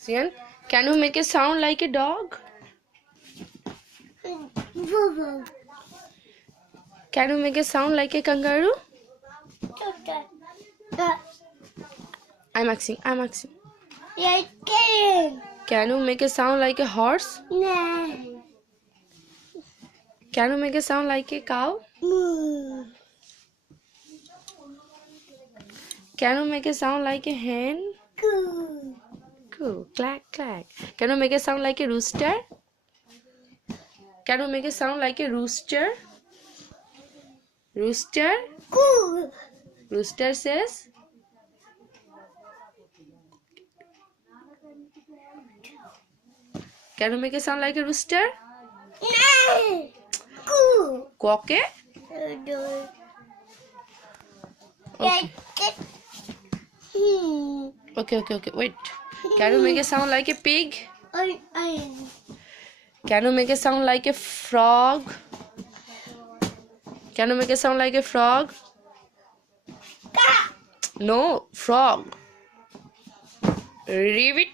Sian, can you make a sound like a dog? Can you make a sound like a kangaroo? I'm asking. Can you make a sound like a horse? Can you make a sound like a cow? Can you make a sound like a hen? Coo. Clack, clack. Can you make a sound like a rooster? Can you make a sound like a rooster? Rooster? Rooster says? Can you make a sound like a rooster? Cock? Okay. Wait. Can you make a sound like a pig? Can you make a sound like a frog? Can you make a sound like a frog? No, frog. Ribbit.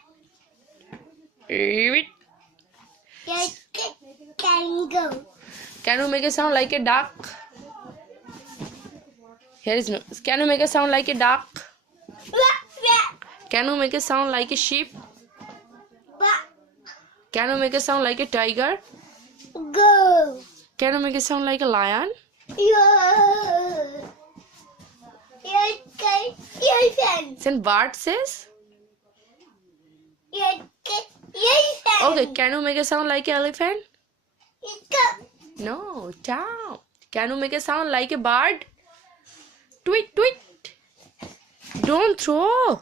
Can you make a sound like a duck? Here is no. Can you make a sound like a duck? Can you make a sound like a sheep? Can you make a sound like a tiger? Can you make a sound like a lion? Then bird says? Okay, can you make a sound like an elephant? No, down. Can you make a sound like a bird? Tweet, tweet. Don't throw.